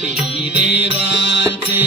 பின்னினே வாழ்த்து.